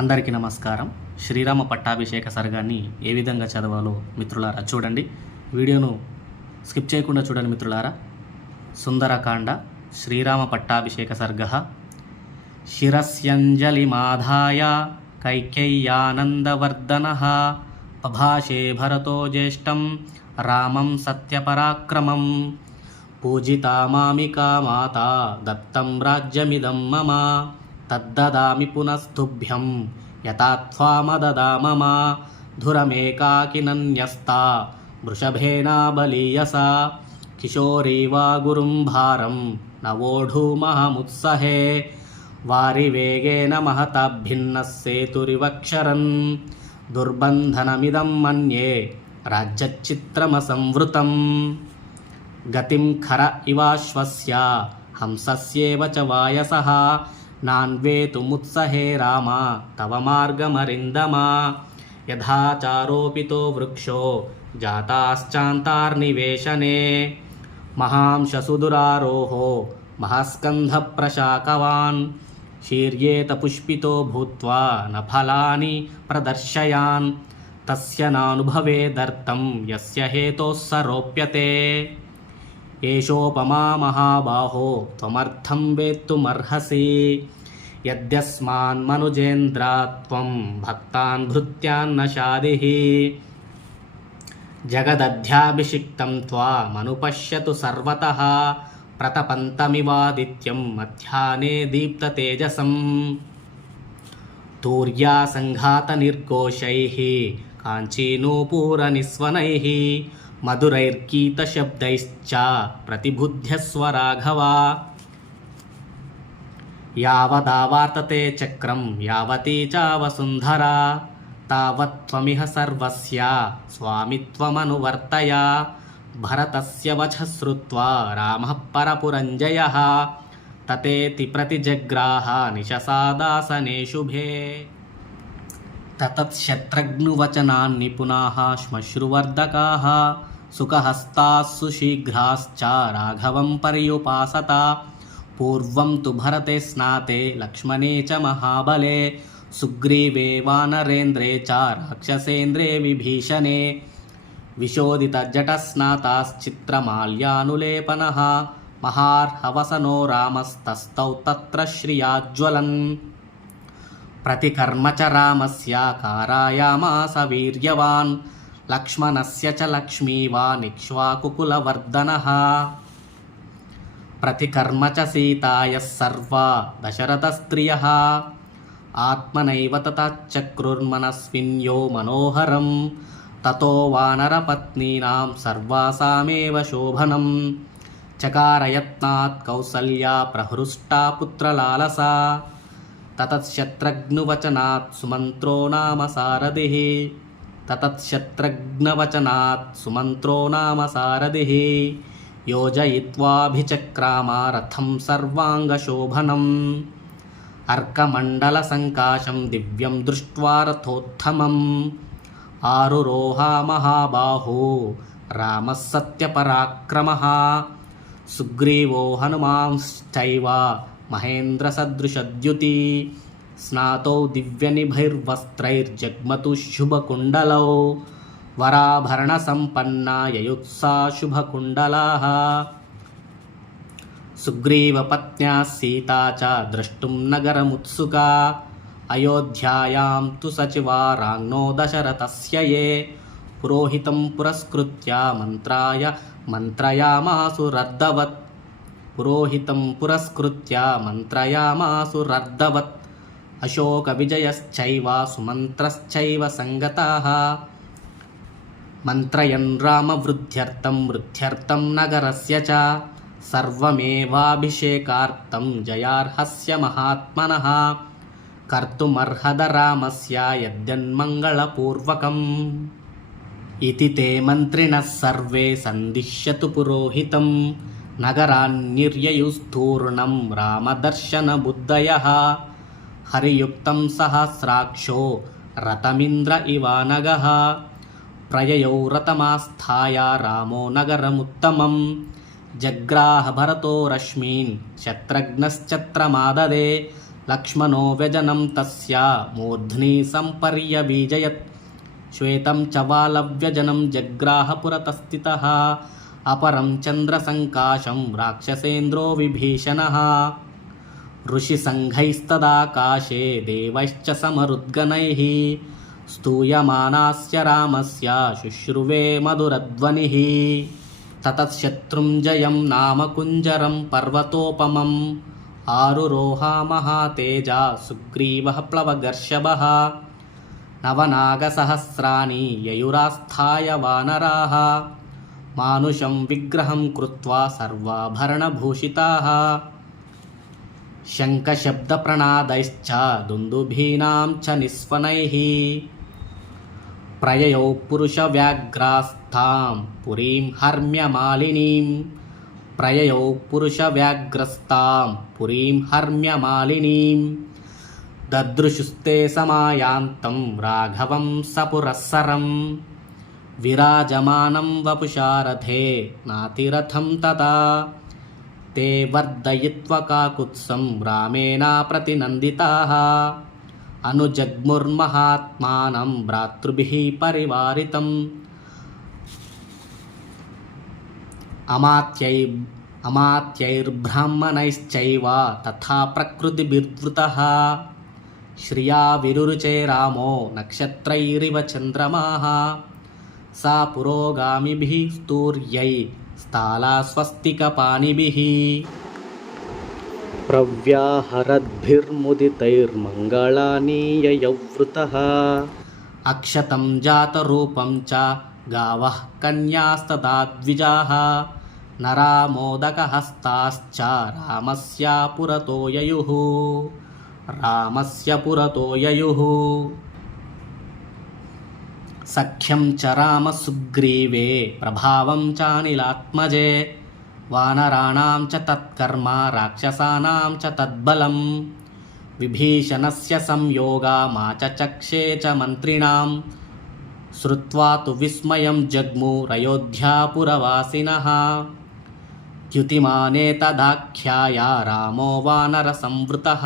అందరికీ నమస్కారం. శ్రీరామ పట్టాభిషేక సర్గాన్ని ఏ విధంగా చదవాలో మిత్రులారా చూడండి. వీడియోను స్కిప్ చేయకుండా చూడండి మిత్రులారా. సుందరకాండ శ్రీరామ పట్టాభిషేక సర్గ. శిరస్యంజలిమాధాయ కైకేయ్యానందవర్ధన పభాషే భరతో జ్యేష్టం రామం సత్యపరాక్రమం. పూజితా మామికా మాత దత్తం రాజ్యమిదం మమ. తద్దదామి పునస్తుభ్యం. యథాత్వామదదా మమ ధురమేకాకినన్యస్తా. వృషభేనా బలీయసా. కిశోరీ గురుం భారం. నవోఢూమహముత్సహే. వారి వారివేగేన మహతాభిన్నः సేతురివక్షరన్ దుర్బంధనమిదం మన్యే. రాజ్యచిత్రమసంవృతం గతిం ఖర ఇవాశ్వస్య. హంసస్యేవ చ వాయస. నాన్వేతుముత్సహే రామ తవ మార్గమరిందమా? యథాచారోపితో వృక్షో జాతాశ్చాంతార్నివేశనే. మహాంశసుదురారోహో మహాస్కంధప్రశాకవాన్ శీర్యేత పుష్పితో భూత్వా నఫలాని ప్రదర్శయాన్. తస్య నానుభవేదర్థం యస్య హేతోः స ఏషోపమా మహాబాహో త్వమర్థం వేత్తుమర్హసి. యద్యస్మాన్మనుజేంద్రాత్వం భక్తాన్ భృత్యాన్న శాది. జగదధ్యాభిషిక్తం త్వామనుపశ్యతు సర్వత. ప్రతపంతమివాదిత్యం మధ్యాహ్నే దీప్తతేజసం. తూర్యాసంఘాతనిర్ఘోషై కాంచీనూపూరనిస్వనై. మధురైర్కీతశబ్దైశ్చ ప్రతిబుద్ధ్యస్వ రాఘవా యావదావర్తతే చక్రం యావతీ చావసుంధరా తావత్వమిహ సర్వస్య స్వామిత్వమనువర్తయ. భరతస్య వచ శ్రుత్వా రామ పరపురంజయ. తతేతి ప్రతిజగ్రాహ నిశసాదాసనే శుభే తతత్శత్రఘ్నువచనాన్ని పునః శ్మశ్రువర్ధకా. निपुणाः श्मश्रुवर्धकाः सुखहस्ताः सुशीघ्राश्च राघवं पर्युपासता पूर्वं तु भरते स्नाते लक्ष्मणे च महाबले सुग्रीवे वानरेन्द्रे च राक्षसेन्द्रे विभीषणे विशोदितजटस्नाताश्चित्रमाल्यानुलेपनः महार्हवसनो रामस्तस्थौ तत्र श्रियाज्वलन् प्रतिकर्म च रामस्य कारयामास లక్ష్మణస్య చ లక్ష్మీవా నిక్ష్వాకుకులవర్ధన ప్రతికర్మ చ సీతాయ సర్వా దశరథస్త్రియ. ఆత్మనైవ తతచక్రుర్మనస్మిన్యో మనోహరం. తతో వానరపత్నీనాం సర్వాసామేవ శోభనం. చకారయత్నాత్ కౌసల్యా ప్రహృష్టా పుత్రలాలసా. తతశత్రఘ్నువచనాత్ సుమంత్రో నామ సారథి. ततच्छत्रघ्नवचनात् सुमन्त्रो नाम सारथिः योजयित्वाभिचक्रामा रथं सर्वाङ्गशोभनम् अर्कमण्डलसङ्काशं दिव्यं दृष्ट्वा रथोत्थमम् आरुरोहा महाबाहो रामः सत्यपराक्रमः सुग्रीवो हनुमांश्चैव महेन्द्रसदृशद्युति స్నాతో దివ్యనిభైర్వస్త్రైర్జగ్మతు శుభకుండలౌ. వరాభరణ సంపన్నా యయుత్సా శుభకుండలా. సుగ్రీవపత్న్యా సీతా చ ద్రష్టుం నగరముత్సుకా. అయోధ్యాయాం తు సచివా రాజ్ఞో దశరథస్య ఏ పురోహితం పురస్కృత్య మంత్రాయ మంత్రయామాసురర్ధవత్. పురోహితం పురస్కృత్య మంత్రయామాసురర్ధవత్. అశోకవిజయశ్చైవ సుమంత్రశ్చైవ సంగతా. మంత్రయన్ రామవృద్ధ్యర్థం వృద్ధ్యర్థం నగరస్య చ. సర్వమేవాభిషేకార్థం జయార్హస్య మహాత్మన. కర్తుమర్హద రామస్య యద్యన్మంగళపూర్వకం. ఇది తే మంత్రిణ సర్వే సందిశ్యతు పురోహితం. నగరాన్నిర్యయుస్థూర్ణం రామదర్శన బుద్ధయ హరియుక్తం సహస్రాక్షో రతమింద్ర ఇవానగ. ప్రయయౌ రతమాస్థాయ రామో నగరముత్తమం. జగ్రాహ భరతో రశ్మీన్ శత్రఘ్నశ్చత్రమాదదే లక్ష్మణో వ్యజనం తస్య మూర్ధ్ని సంపర్యబీజయత్ శ్వేతం చవాలవ్యజనం జగ్రాహపురతస్థిత అపరం చంద్రసంకాశం రాక్షసేంద్రో విభీషణ. ऋषिसङ्घैस्तदाकाशे देवैश्च समरुद्गणैः स्तूयमानास्य रामस्य शुश्रुवे मधुरध्वनिः ततः शत्रुं जयं नाम कुञ्जरं पर्वतोपमम् आरुरोहा महातेजा सुग्रीवः प्लवगर्षभः नवनागसहस्राणि ययुरास्थाय वानराः मानुषं विग्रहं कृत्वा सर्वाभरणभूषिताः शङ्खशब्दप्रणादैश्च दुन्दुभीनां च निस्वनैः प्रययौ पुरुषव्याघ्रास्तां पुरीं हर्म्यमालिनीं प्रययौ पुरुषव्याघ्रस्तां पुरीं हर्म्यमालिनीं ददृशुस्ते समायान्तं राघवं सपुरःसरं विराजमानं वपुषारथे नातिरथं तदा ते वर्धयित्वा काकुत्सं रामेण प्रतिनन्दिताः अनुजग्मुर्महात्मानं भ्रातृभिः परिवारितम् अमात्यै अमात्यैर्ब्राह्मणैश्चैव तथा प्रकृतिभिर्वृतः श्रिया विरुरुचे रामो नक्षत्रैरिव चन्द्रमाः सा पुरोगामिभिः स्तूर्यै स्थाला स्वस्तिकपाणिभिः प्रव्याहरद्भिर्मुदितैर्मङ्गलानि ययवृतः अक्षतं जातरूपं च गावः कन्यास्तदा द्विजाः नरा मोदकहस्ताश्च रामस्य पुरतो ययुः रामस्य पुरतो ययुः సఖ్యం చ రామ సుగ్రీవే ప్రభావం చానిలాత్మజే వానరాణాం చ తత్కర్మ రాక్షసానాం చ తద్బలం. విభీషణస్య సంయోగా మా చక్షే చ మంత్రిణాం. శ్రుత్వా తు విస్మయం జగ్ము రయోధ్యాపురవాసినః. ద్యుతిమానే తదాఖ్యాయ రామో వానరసంవృతః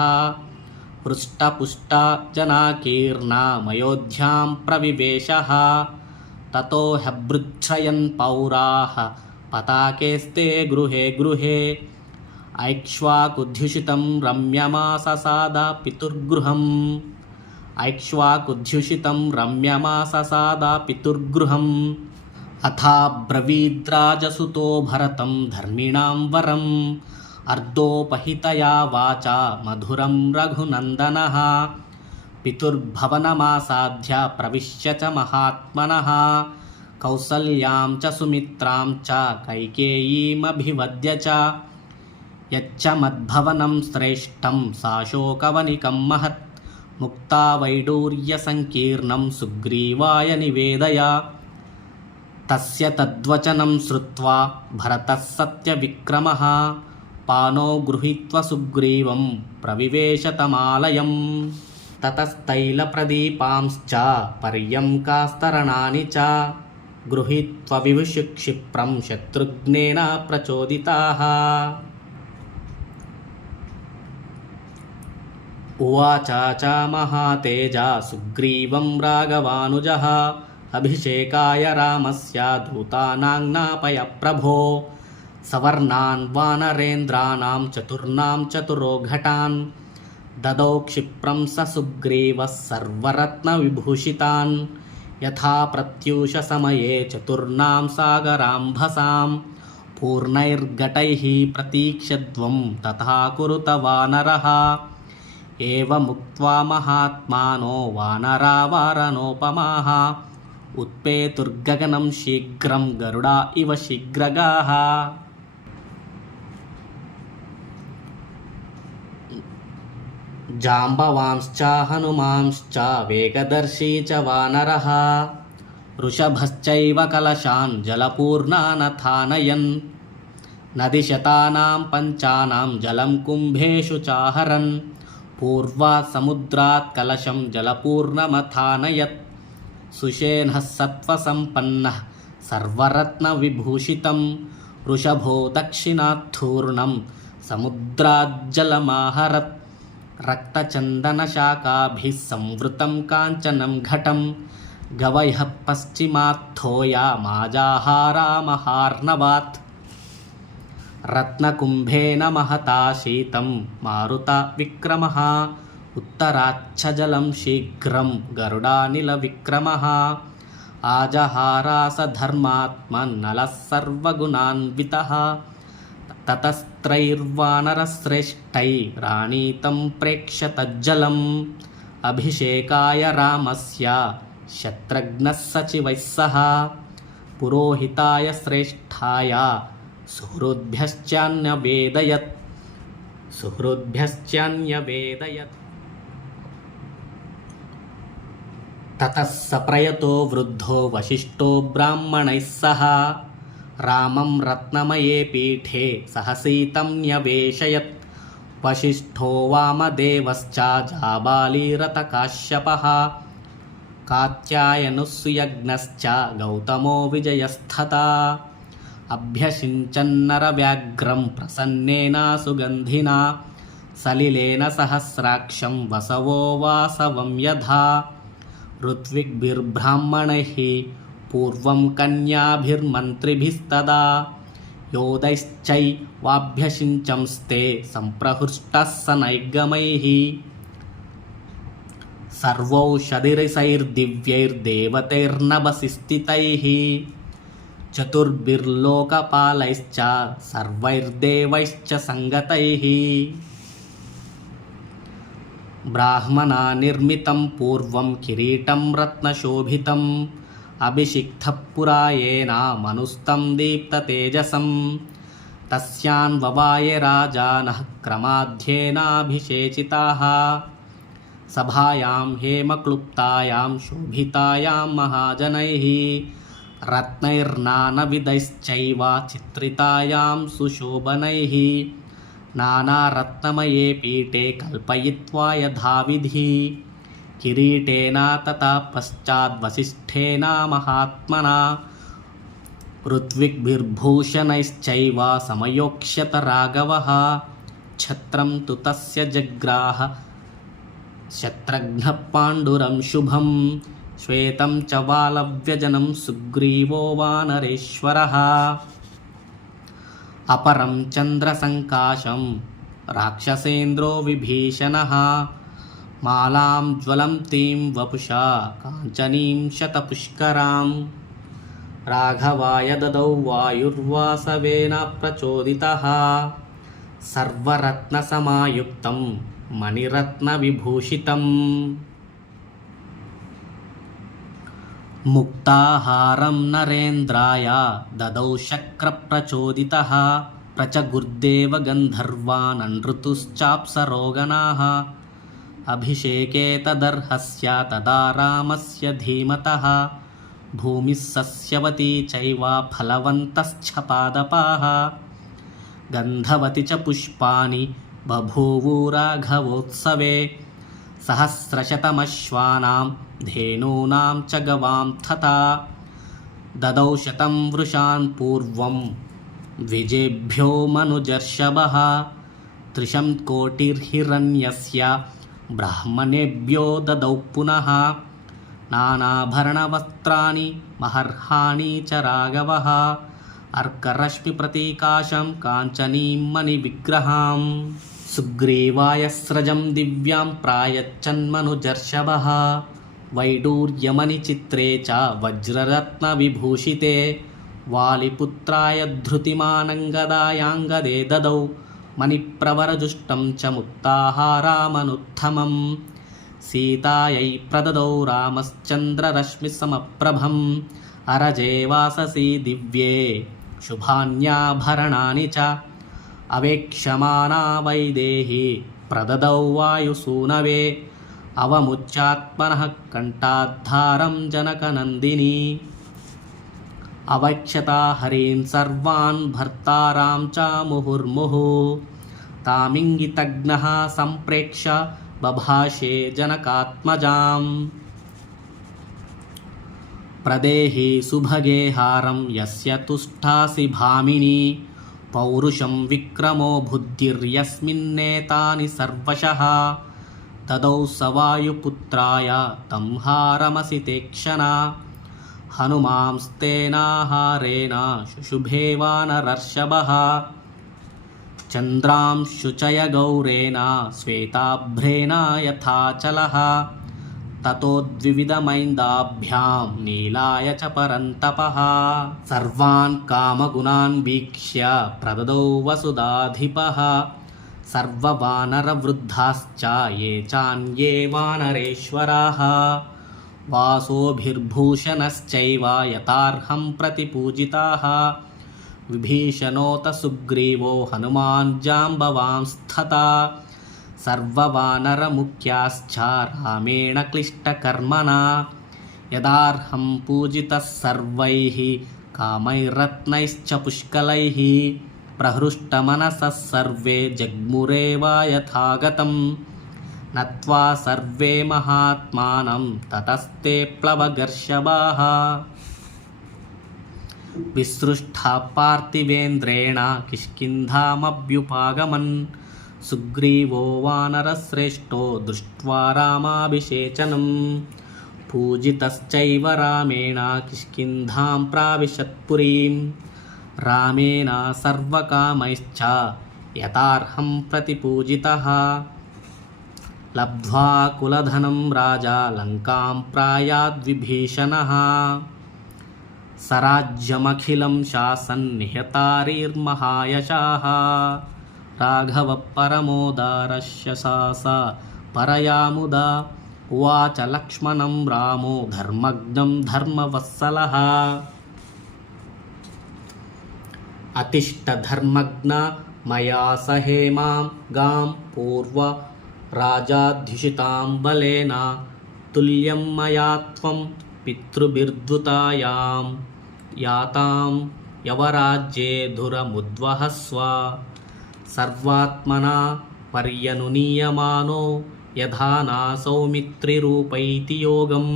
హృష్టపుష్టా జనాకీర్ణ మయోధ్యాం ప్రవివేశ తతో హ్యభృచ్ఛయన్ పౌరా పతాకేస్తే గృహే గృహే ఐక్ష్వాకుధ్యుషితం రమ్యమాససాద పితుర్గృహం ఐక్ష్వాకుధ్యుషితం రమ్యమాససాద పితుర్గృహం అథా బ్రవీద్రాజసుతో భరతం ధర్మిణాం వరం అర్ధోపహితయా వాచ మధురం రఘునందన పితుర్భవనమాసాధ్య ప్రవిశ్య చ మహాత్మన కౌసల్యాం చ సుమిత్రాం చ కైకేయీమభివద్య చ యచ్చ మద్భవనం శ్రేష్టం సాశోకవనికం మహత్ ముక్తా వైడూర్య సంకీర్ణం సుగ్రీవాయ నివేదయ తస్య తద్వచనం శ్రుత్వా భరతః సత్యవిక్రమः పానో గృహీత్వ సుగ్రీవం ప్రవివేశతమాలయం. తతస్తైలప్రదీపాంశ్చ పర్యంకాస్తరణాని చ. గృహీత్వ విభుషుక్షిప్రం శత్రుఘ్నేన ప్రచోదితా. ఉవాచాచ మహాతేజ సుగ్రీవం రాఘవానుజ. అభిషేకాయ రామస్య దూతానాంగ్నాపయ ప్రభో प्रभो सवर्णान् वानरेन्द्राणां चतुर्णां चतुरोघटान् ददौ क्षिप्रं स सुग्रीवः सर्वरत्नविभूषितान् यथा प्रत्यूषसमये चतुर्णां सागराम्भसां पूर्णैर्घटैः प्रतीक्ष्यध्वं तथा कुरुत वानरः एवमुक्त्वा महात्मानो वानरा वारनोपमाः उत्पेतुर्गगनं शीघ्रं गरुडा इव शीघ्रगाः జాంబవాంశ్చ హనుమాంశ్చ వేగదర్శీ చ వానరः వృషభశ్చైవ కలశాన్ జలపూర్ణానథానయన్ నదిశతానాం పంచానాం జలం కుంభేషు చాహరన్ పూర్వాత్ సముద్రాత్ కలశం జలపూర్ణమథానయత్ సుషేణ సత్వసంపన్న సర్వరత్నవిభూషితం వృషభో దక్షిణాత్తూర్ణం సముద్రాజ్జలమాహరత్ रक्तचन्दनशाखाभिः संवृतं काञ्चनं घटं गवयः पश्चिमात्थोया माजाहारामहार्णवात् रत्नकुम्भेन महता शीतं मारुता विक्रमः उत्तराच्छजलं शीघ्रं गरुडानिलविक्रमः आजहारासधर्मात्मन्नलः सर्वगुणान्वितः తతస్త్రైర్వానరశ్రేష్టై రాణీతం ప్రేక్ష తజ్జలం అభిషేకాయ రామస్య శత్రఘ్నః సచివైः సహ. పురోహితాయ శ్రేష్ఠాయ సుహృద్భ్యశ్చాన్యవేదయత్. సుహృద్భ్యశ్చాన్యవేదయత్. తతః స ప్రయతో వృద్ధో వశిష్ఠో బ్రాహ్మణైः సహ. రామం రత్నమయే పీఠే సహసీతం న్యవేశయత్. వశిష్ఠో వామదేవశ్చ జాబాలీరథకాశ్యప కాత్యాయనుస్సుయజ్ఞశ్చ గౌతమో విజయస్థత. అభ్యషించన్నరవ్యాఘ్రం ప్రసన్నేన సుగంధినా. సలిలేన సహస్రాక్షం వసవో వాసవం యథా. ఋత్విగ్భిర్బ్రాహ్మణై పూర్వం కన్యాభిర్మంత్రిభిస్తదా యోధైశ్చైవాభ్యషించంస్తే సంప్రహృష్టः సనైగమైः సర్వౌషధిరిసైర్దివ్యైర్దేవతైర్నభసి స్థితైः చతుర్భిర్లోకపాలైశ్చ సర్వైర్దేవైశ్చ సంగతైः బ్రాహ్మణా నిర్మితం పూర్వం కిరీటం రత్నశోభితం అభిషిక్తపురాయేనా మనుస్తం దీప్త తేజసం. తస్యాన్ వవాయ రాజాన క్రమాధ్యేనాభిషేచితా. సభాయాం హేమక్లుప్తాయాం శోభితాయాం మహాజనై. రత్నైర్నానవిధైశ్చైవ చిత్రితాయాం సుశోభనై. నానారత్నమయే పీఠే కల్పయిత్వా యథావిధి. किरीटेन ततः पश्चाद्वसिष्ठेन महात्मना ऋत्विग्भिर्भूषणैश्चैव समयोक्ष्यत राघवः छत्रं तु तस्य जग्राह शत्रघ्नः पाण्डुरं शुभं श्वेतं च वालव्यजनं सुग्रीवो वानरेश्वरः अपरं चन्द्रसङ्काशं राक्षसेन्द्रो विभीषणः మాలాం జ్వలం తీం వపుషా కాంచనీం శతపుష్కరాం రాఘవాయ దదౌ వాయుర్వాసవేన ప్రచోదిత సర్వరత్న సమాయుక్తం మణిరత్న విభూషితం ముక్తాహారం నరేంద్రాయ దదౌ శక్ర ప్రచోదిత ప్రచగుర్దేవ గంధర్వాన్ अभिषेके तदर्हस्य तदा रामस्य धीमतः भूमिः सस्यवती चैव फलवन्तश्च पादपाः गन्धवति च पुष्पाणि बभूवुराघवोत्सवे सहस्रशतमश्वानां धेनूनां च गवां तथा ददौ शतं वृषान् पूर्वं द्विजेभ्यो मनुजर्षभः त्रिशं कोटिर्हिरण्यस्य బ్రాహ్మణేభ్యో దదౌ పునః నానాభరణవస్త్రాని మహర్హాని చ రాఘవ అర్కరశ్మి ప్రతీకాశం కాంచనీం మణి విగ్రహాం సుగ్రీవాయ స్రజం దివ్యాం ప్రాయచ్చన్మనుజర్షభ వైడూర్యమణి చిత్రే చ వజ్రరత్న విభూషితే వాలిపుత్రాయ ధృతిమానంగదాయాంగదే దదౌ మణిప్రవరజుష్టం చ ముక్తాహారామనుత్తమం సీతాయై ప్రదదౌ రామశ్చంద్రరశ్మిసమప్రభం అరజేవాససి దివ్యే శుభాన్యాభరణాని చ అవేక్షమానా వైదేహి ప్రదదౌ వాయుసూనవే అవముచ్చాత్మన కంఠాధారం జనకనందిని అవక్షతా హరేం సర్వాన్ భర్తారాం చ ముహుర్ముహు తామింగితజ్ఞ సంప్రేక్ష బభాషే జనకాత్మజాం ప్రదేహి సుభగే హారం యస్య తుష్టాసి భామిని పౌరుషం విక్రమో బుద్ధిర్యస్మిన్నేతాని సర్వశః తదౌ సవాయుపుత్రాయ తం హారమసి తేక్షణ హనుమాంస్తేనాహారేణ శుశుభే వానరర్షభः చంద్రాంశుచయగౌరేణ శ్వేతాభ్రేణ యథాచలः తతోద్వివిధమైందాభ్యాం నీలాయ చ పరంతప సర్వాన్ కామగుణాన్ వీక్ష్య ప్రదదౌ వసుధాధిపः సర్వవానరవృద్ధాశ్చ ఏ చాన్యే వానరేశ్వరాः వాసోభిర్భూషణశ్చైవ యథార్హం ప్రతిపూజితా. విభీషణోత సుగ్రీవో హనుమాన్ జాంబవాంస్థత. సర్వవానరముఖ్యాశ్చ రామేణ క్లిష్టకర్మణా. యదార్హం పూజిత సర్వై కామైరత్నైశ్చ పుష్కలై. ప్రహృష్టమనసः సర్వే జగ్మురేవ యథాగతం నత్వా సర్వే మహాత్మానం తతస్తే ప్లవగర్షభాः విసృష్టా పార్థివేంద్రేణ కిష్కింధామభ్యుపాగమన్. సుగ్రీవో వానరశ్రేష్టో దృష్ట్వా రామాభిషేచనం. పూజితశ్చైవ రామేణ కిష్కింధాం ప్రావిశత్పురీం రామేణ సర్వకామైశ్చ యథార్హం ప్రతిపూజితः. లబ్ధ్వా కులధనం రాజా లంకాం ప్రాయాద్విభీషణः. సరాజ్యమఖిలం శాసన్నిహతారీర్మహాయశాः. రాఘవ పరమోదారశశాస పరయాముదా ఉవాచ లక్ష్మణం రామో ధర్మగ్నం ధర్మవత్సలः. అతిష్టధర్మగ్న మయా సహేమాం గాం పూర్వ రాజాధ్యుషితాం బలేన తుల్యం మయా త్వం పితృభిర్ధృతాయాం యాతాం యవరాజ్యే ధురముద్వహస్వ సర్వాత్మనా పర్యనునీయమానో యథా నా సౌమిత్రిరూపైతి యోగం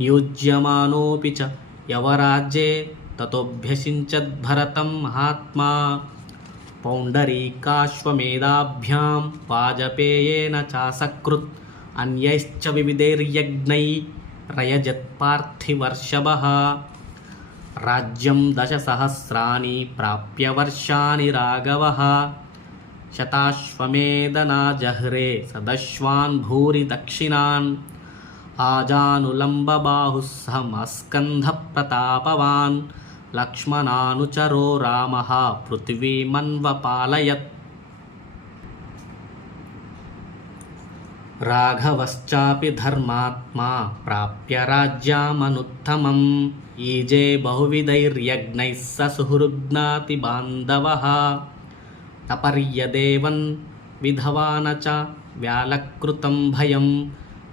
యుజ్యమానోపి చ యవరాజ్యే తతోభ్యసించద్భరతం మహాత్మా పౌండరీకాశ్వమేధాభ్యాం వాజపేయేన చాసకృత్ అన్యైశ్చ వివిధైర్యజ్ఞై రయజత్పార్థివర్షభ రాజ్యం దశసహస్రాణి ప్రాప్య వర్షాని రాఘవः శతాశ్వమేధనాజహ్రే సదశ్వాన్ భూరి దక్షిణాన్ ఆజానులంబబాహుः ప్రతాపవాన్ లక్ష్మణానుచరో రామः పృథివీమన్వపాలయత్ రాఘవశ్చాపి ధర్మాత్మా ప్రాప్య రాజ్యామనుత్తమం. ఈజే బహువిధైర్యజ్ఞైः స సుహృజ్ఞాతి బాంధవः. తపర్యదేవన్ విధవాన చ వ్యాలకృతం భయం.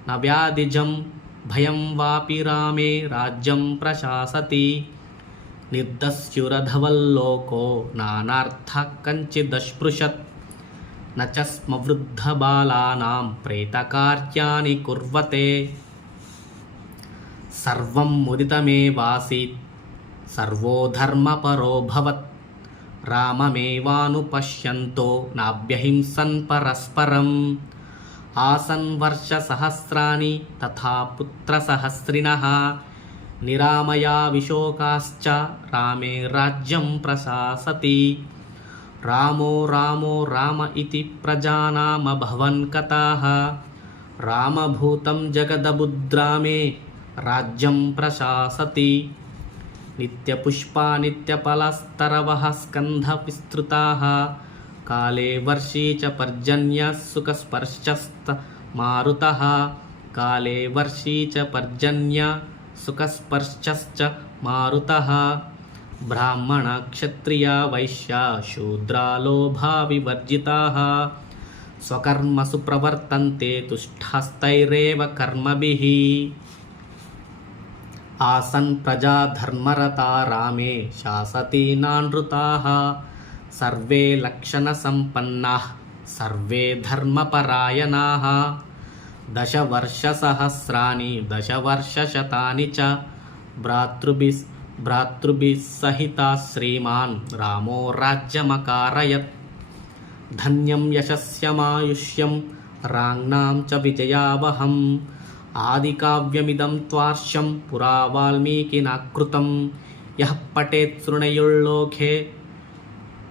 న వ్యాధిజం భయం వాపి రామే రాజ్యం ప్రశాసతి. నిర్దస్యురధవల్లోకో నానార్థ కంచిదస్పృశత్ న ప్రేతకార్యాన్ని కుర్వతే సర్వం ముదితమేవాసీత్ సర్వో ధర్మపరోభవత్ రామమేవానుపశ్యంతో నాభ్యహింసన్ పరస్పరం ఆసన్ వర్షసహస్రాణి తథా పుత్రసహస్రిణ నిరామయా విశోకాశ్చ రామే రాజ్యం ప్రశాసతి. రామో రామో రామ ఇది ప్రజానామభవన్ కథాः. రామభూతం జగదబుద్రామే రాజ్యం ప్రశాసతి. నిత్యపుష్పా నిత్యఫలస్తరవः స్కంధవిస్తృతాः కాలే వర్షీ చ పర్జన్యः సుఖస్పర్శస్త మారుతः. కాలే వర్షీ చ పర్జన్య సుఖస్పర్శశ్చ మారుత బ్రాహ్మణ క్షత్రియ వైశ్య శూద్రాలోభా లోభా స్వకర్మసు ప్రవర్తంతే తుష్టస్థైరేవ కర్మభి ఆసన్ ప్రజాధర్మరతా రామే శాసతీనానృతాः సర్వే లక్షణసంపన్నాः సర్వే ధర్మపరాయణాः దశవర్షసహస్రాని దశవర్షశతాని చ భ్రాతృభి భ్రాతృభిः సహితా శ్రీమాన్ రామో రాజ్యమకారయత్. ధన్యం యశస్యమాయుష్యం రాంగ్నాం చ విజయావహం. ఆదికావ్యమిదం త్వార్షం పురా వాల్మీకినాకృతం. యః పఠేత్ శృణయుల్లోకే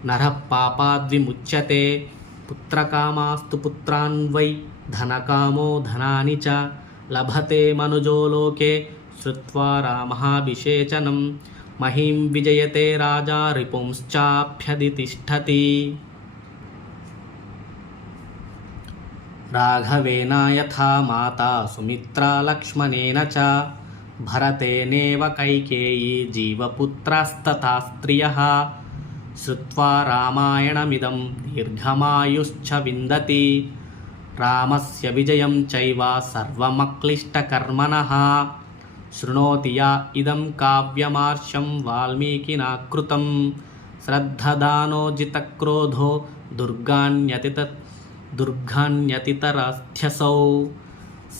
నరః పాపాద్విముచ్యతే. పుత్రకామాస్తు పుత్రాన్వై ధనకామో ధనాని చ లభతే మనుజో లోకే శ్రుత్వా రామహాభిషేచనం మహిం విజయతే రాజా రిపుంశ్చాభ్యధితిష్టతి రాఘవేన యథా మాతా సుమిత్రా లక్ష్మణేన చ భరతేనేవ కైకేయీ జీవపుత్రస్తథా స్త్రియः श्रुत्वा रामायणमिदं दीर्घमायुश्च विन्दति రామస్య విజయం చైవ సర్వమక్లిష్టకర్మణ శృణోతి యా ఇదం కావ్యమార్షం వాల్మీకినాకృతం శ్రద్ధదానోజితక్రోధో దుర్గాణ్యతిత దుర్గాణ్యతితరాధ్యసౌ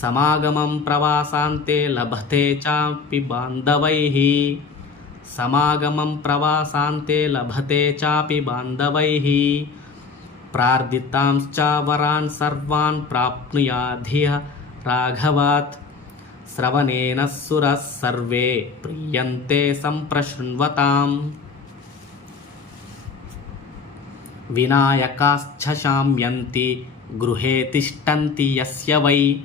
సమాగమం ప్రవాసాంతే లభతే చాపి బాంధవై సమాగమం ప్రవాసాంతే లభతే చాపి బాంధవై बान्धवैः प्रार्दितांश्च वरान् सर्वान् प्राप्नुयाधिय राघवात् श्रवणेन सुरः सर्वे प्रीयन्ते सम्प्रशृण्वताम् विनायकाश्च शाम्यन्ति गृहे तिष्ठन्ति यस्य वै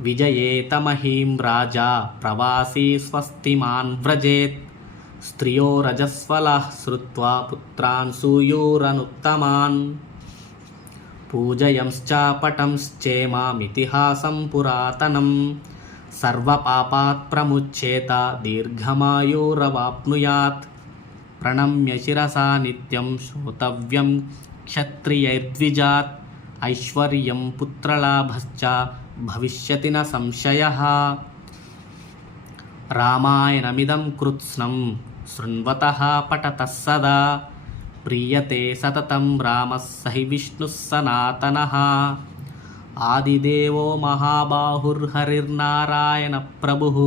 विजयेतमहीं राजा प्रवासी स्वस्तिमान् व्रजेत् स्त्रियो रजस्वलाः श्रुत्वा पुत्रान् सूयोरनुत्तमान् पूजयंश्चापटंश्चेमामितिहासं पुरातनं सर्वपापात् प्रमुच्येत दीर्घमायुरवाप्नुयात् प्रणम्य शिरसा नित्यं श्रोतव्यं क्षत्रियैर्द्विजात् ऐश्वर्यं पुत्रलाभश्च भविष्यति न संशयः रामायणमिदं कृत्स्नं शृण्वतः पठतः सदा ప్రియతే సతతం రామః సహి విష్ణుः సనాతనः. ఆదిదేవో మహాబాహుర్హరిర్నారాయణ ప్రభుః.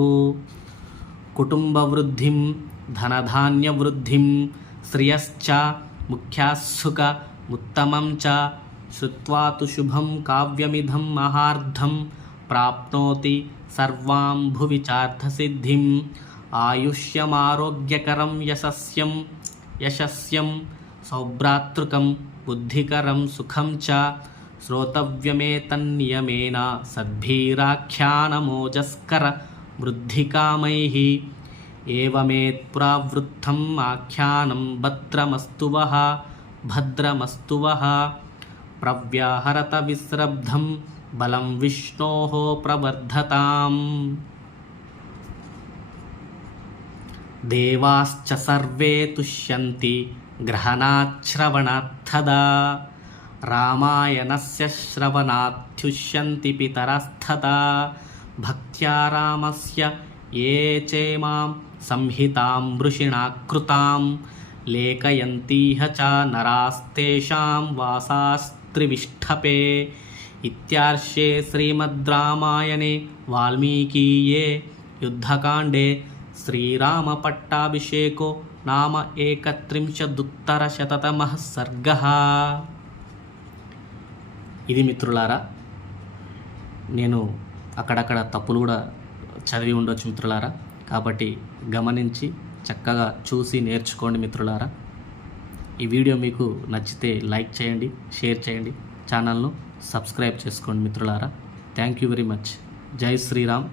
కుటుంబవృద్ధిం ధనధాన్యవృద్ధిం శ్రియశ్చ ముఖ్యాసుఖ ఉత్తమం చ శ్రుత్వా తు శుభం కావ్యమిధం మహార్ధం ప్రాప్నోతి సర్వాం భువి చార్థసిద్ధిం. ఆయుష్యమారోగ్యకరం యశస్యం యశస్యం సౌభ్రాతృకం బుద్ధికరం సుఖం చ శ్రోతవ్యమేతన్నియమేన సద్భిరాఖ్యానమోజస్కర వృద్ధికామై ఏవమేత్పురావృద్ధం ఆఖ్యానం భద్రమస్తువ భద్రమస్తువ ప్రవ్యాహరత విస్రబ్ధం బలం విష్ణో ప్రవర్ధతాం. దేవాశ్చ సర్వే తుష్యంతి గ్రహణాశ్రవణార్థదా రామాయణస్య శ్రవణాత్యుష్యంతి పితరస్థదా. భక్త్యా రామస్య ఏ చేమాం సంహితాం మృషిణాకృతాం. లేఖయంతీహ చ నరాస్తేషాం వాసాస్త్రివిష్ఠపే ఇత్యార్షే శ్రీమద్ రామాయణే వాల్మీకీయే. యుద్ధకాండే శ్రీరామపట్టాభిషేకో నామ ఏకత్రింశదుత్తరశతతమ సర్గ ఇది మిత్రులారా నేను అక్కడక్కడ తప్పులు కూడా చదివి ఉండొచ్చు మిత్రులారా. కాబట్టి గమనించి చక్కగా చూసి నేర్చుకోండి మిత్రులారా. ఈ వీడియో మీకు నచ్చితే లైక్ చేయండి షేర్ చేయండి ఛానల్ను సబ్స్క్రైబ్ చేసుకోండి మిత్రులారా. Thank you very much. జై శ్రీరామ్.